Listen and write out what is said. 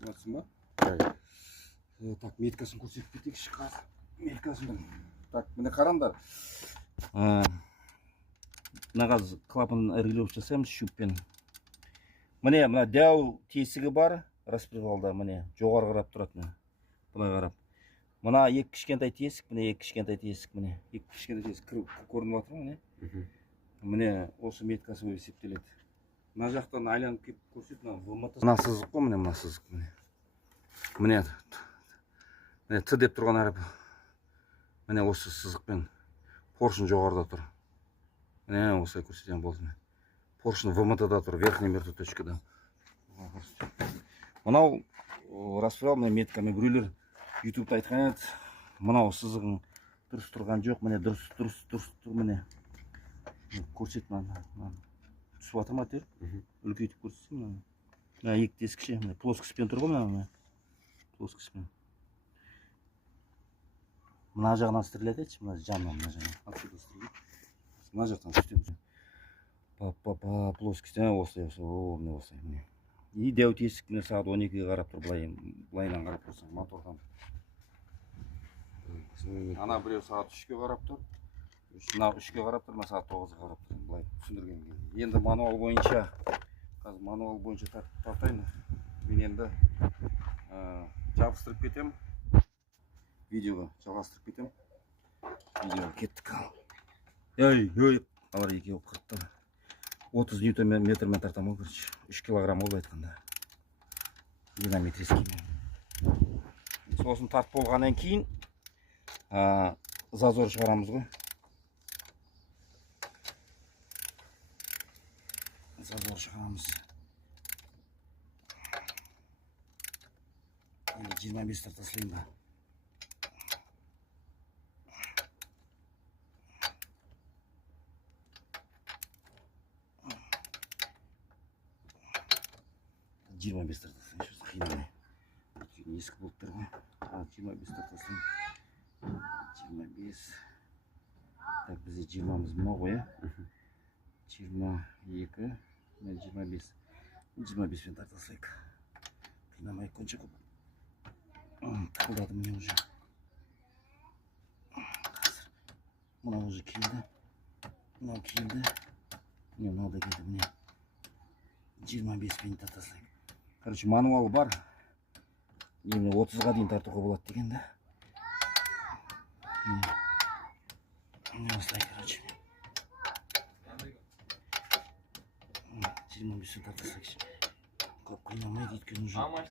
Жатсың ба? Так, меткасын көрсетіп кетейікші қазір. Меткасын. Так, міне қараңдар. Мына қазір клапан регулировка жасаймыз щуппен. Міне мына дәу тесігі бар распредвалда, міне жоғары қарап тұрады. Бұлай қарап. Мына екі кішкентай тесік, міне екі кішкентай тесік, міне екі кішкентай тесік көрініп жатыр ма, міне? Міне осы меткасы болып есептеледі. Мына жақтан айланып келіп көрсет, мына сызық қой, міне мына сызық, міне. Міне Т деп тұрған әріп. Міне осы сызықпен поршын жоғарыда тұр. Міне осылай көрсетем болды. Поршын ВМТ-да тұр, верхний мертвый точкада. Мынау распредвал, міне меткамен біреулер ютубта айтқан еді. Мынау сызығың дұрыс тұрған жоқ, міне дұрыс тұр, міне. Көрсет, түсіп жатыр ма тер? Үлкейтіп көрсетсем, мына екі тескіше, міне плоскостьпен тұр ғой, мына плоскостьпен. Мына жағынан стрелять етші, мына жанынан, мына жағынан. Мына жақтан сөйтеміз. По плоскостьпен осылай, міне. И дәу тесік, міне сағат 12-ге қарап тұр, былайынан қарап тұрсаң, мотордан. Ана біреу сағат 3-ге қарап тұр. Мына 3-ге қарап тұр, мына сағат 9-ға қарап тұр, былай түсіндіргенге. Енді мануал бойынша, қазір мануал бойынша тартайын. Мен енді жабыстырып кетем. Видеоға жалғастырып кетем. Видеоға кеттік. Алар екеуі қырттар. 30 ньютон метрмен тартамау, 3 килограмм ол айтқанда. Динамитрискімен. Сосын тарт болғаннан кейін зазор шығарамыз ғой. Зазор шығарамыз. 25 тартасылайын ба. Жиырма бес тартасылайын, шөз қиынай. Ескі болып тұр ғой. 25 тартасылайын. 25. Так, бізде 20-мыз мына ғой, 22, 25. 25-пен тартасылайық. Қинамай конча көп. Тақылдады міне уже. Мына уже келді. Мынау келді. Мынау да келді, міне. 25-пен тартасылайық. Короче, мануалы бар. Еміне 30-ға дейін тартуға болады деген да. Міне осылай, короче. 25-пен тартасылайық. Көп қинамайды, өйткені уже